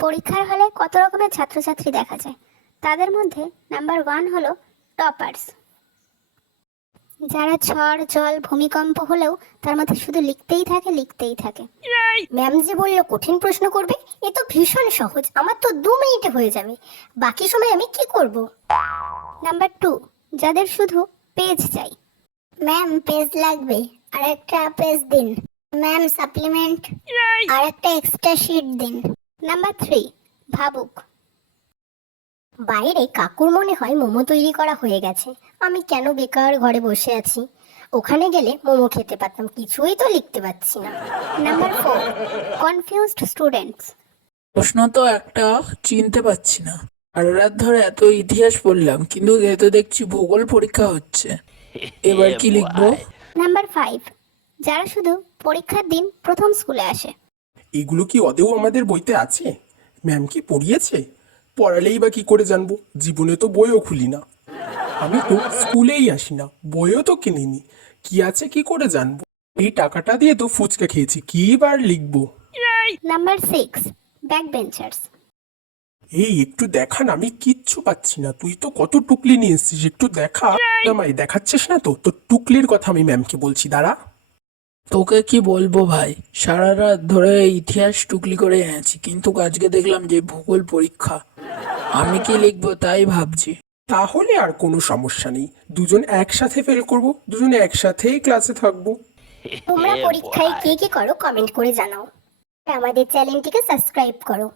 পরীক্ষার হলে কত রকমের ছাত্রছাত্রী দেখা যায়। তাদের মধ্যে নাম্বার 1 হলো টপার্স, যারা ঝড় জল ভূমিকম্প হলেও তার মধ্যে শুধু লিখতেই থাকে। ম্যাম যে বললো কঠিন প্রশ্ন করবে, এ তো ভীষণ সহজ, আমার তো 2 মিনিটে হয়ে যাবে, বাকি সময় আমি কি করব? নাম্বার 2, যাদের শুধু পেজ চাই। ম্যাম পেজ লাগবে, আর একটা পেজ দিন। ম্যাম সাপ্লিমেন্ট, আর একটা এক্সট্রা শিট দিন। নাম্বার 3, ভাবুক। বাইরে কাকুর মনে হয় মোমো তৈরি করা হয়ে গেছে, আমি কেন বেকার ঘরে বসে আছি, ওখানে গেলে মোমো খেতে পারতাম, কিছুই তো লিখতে পারছি না। Number 4, confused students. প্রশ্ন তো একটা চিনতে পারছি না। আর রাত ধরে এত ইতিহাস পড়লাম, কিন্তু এ তো দেখছি ভূগোল পরীক্ষা হচ্ছে। এবার কি লিখবো? নাম্বার 5, যারা শুধু পরীক্ষার দিন প্রথম স্কুলে আসে। এগুলো কি আদৌ আমাদের বইতে আছে? ম্যাম কি পড়িয়েছে? পড়ালেই বা কি করে জানবো, জীবনে তো বইও খুলি না। আমি তো স্কুলেই আসি না, বইও তো কিনিনি, কি আছে কি করে জানবো? এই টাকাটা দিয়ে তো ফুচকা খেয়েছি, কি বার লিখবো? Number 6, back benchers. এই একটু দেখা না, আমি কিচ্ছু পাচ্ছি না, তুই তো কত টুকলি নিয়ে এসেছিস, একটু দেখা। আমায় দেখাচ্ছিস না তো, তোর টুকলির কথা আমি ম্যামকে বলছি, দাঁড়া। তোকে কি বলবো ভাই, সারা রাত ধরে ইতিহাস টুকলি করে এনেছি, কিন্তু আজকে দেখলাম যে ভূগোল পরীক্ষা। আমি কি লিখবো তাই ভাবছি। তাহলে আর কোনো সমস্যা নেই, দুজন একসাথে ফেল করব, দুজনে একসাথেই ক্লাসে থাকবো। তোমরা পরীক্ষায় কে কি করো কমেন্ট করে জানাও, আমাদের চ্যানেলটিকে সাবস্ক্রাইব করো।